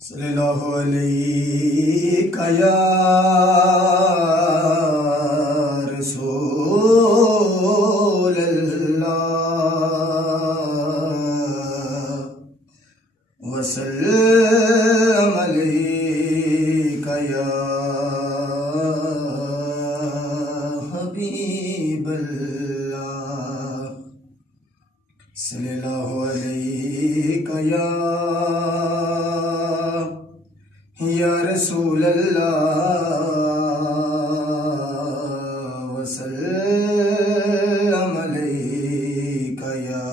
صلی اللہ علیہ یا رسول اللہ وسلم علیک یا حبیب اللہ صلی اللہ علیہ یا رسول اللہ وسلم علیک یا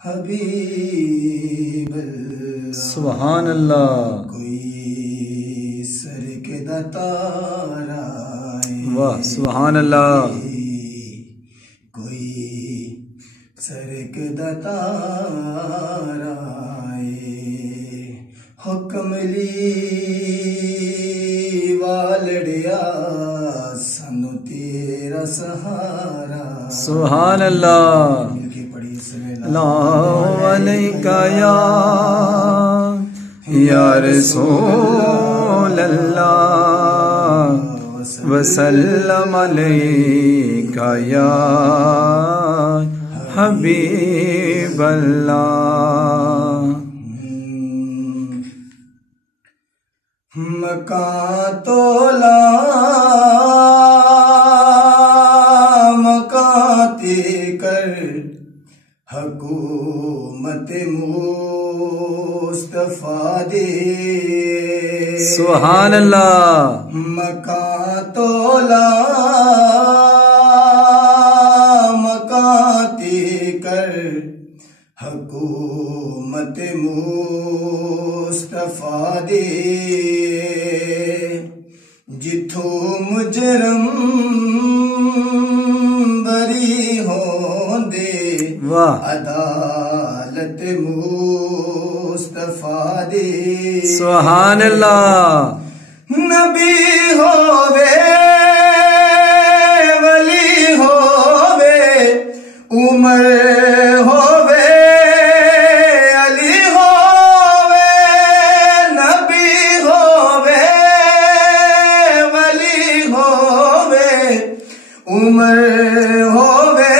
حبیب اللہ سبحان اللہ کوئی سر کے دتارا واہ سبحان اللہ کوئی سر کے دتارا حکم لی والڑیا سنو تیرا سہارا سبحان اللہ مل کے پڑھی صلی اللہ علیک یا رسول اللہ وسلم علیک یا حبیب اللہ مکان تولا مکاتی کر حکومت مصطفیٰ دے سبحان اللہ مکان تولا مکاتی کر حکومت مصطفیٰ دے جتھو مجرم بری ہوندے عدالت مصطفیٰ دے سبحان اللہ نبی ہووے ولی ہووے عمر ہووے علی ہووے نبی ہووے ولی ہووے عمر ہووے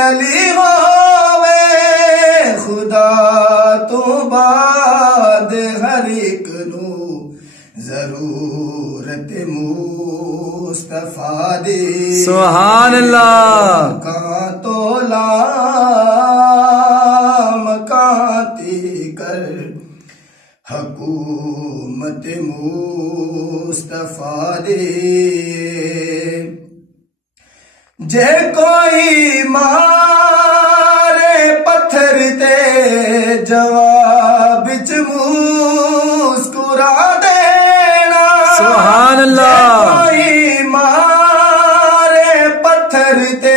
علی ہووے خدا تو بعد ہر ایک نو ضرورت مصطفیٰ دے سبحان اللہ مکان تولا مکاتی کر حکومت مصطفیٰ دے جے کوئی مارے پتھر تے جواب وچ مسکرا دینا سبحان اللہ کوئی مارے پتھر تے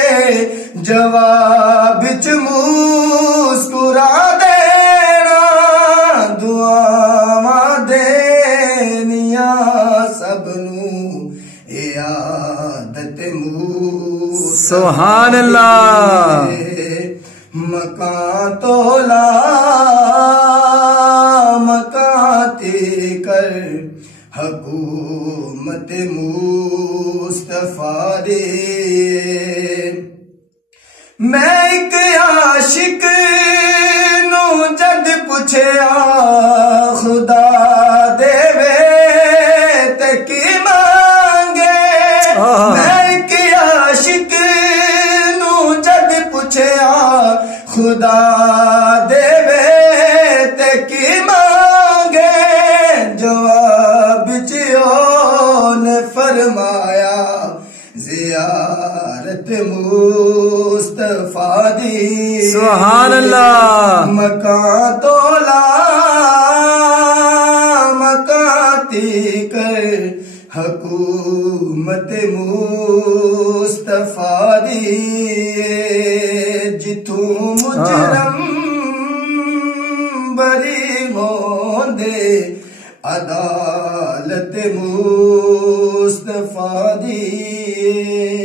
جواب وچ مسکرا دینا دعاواں دینیاں سب نو اے عادت سبحان اللہ مکان تولا مکاتی کر حکومت مصطفیٰ دے میں ایک عاشق نو جد پوچھیا خدا دے وے تے کی مانگے میں ایک عاشق نو جد پوچھیا خدا دے وے تے کی مانگے جواب نے فرمایا زیارت مصطفیٰ دی سبحان اللہ مکان تولا مکاتی کر حکومت مصطفیٰ دی جتھوں مجرم بری ہوندے عدالت مصطفیٰ دی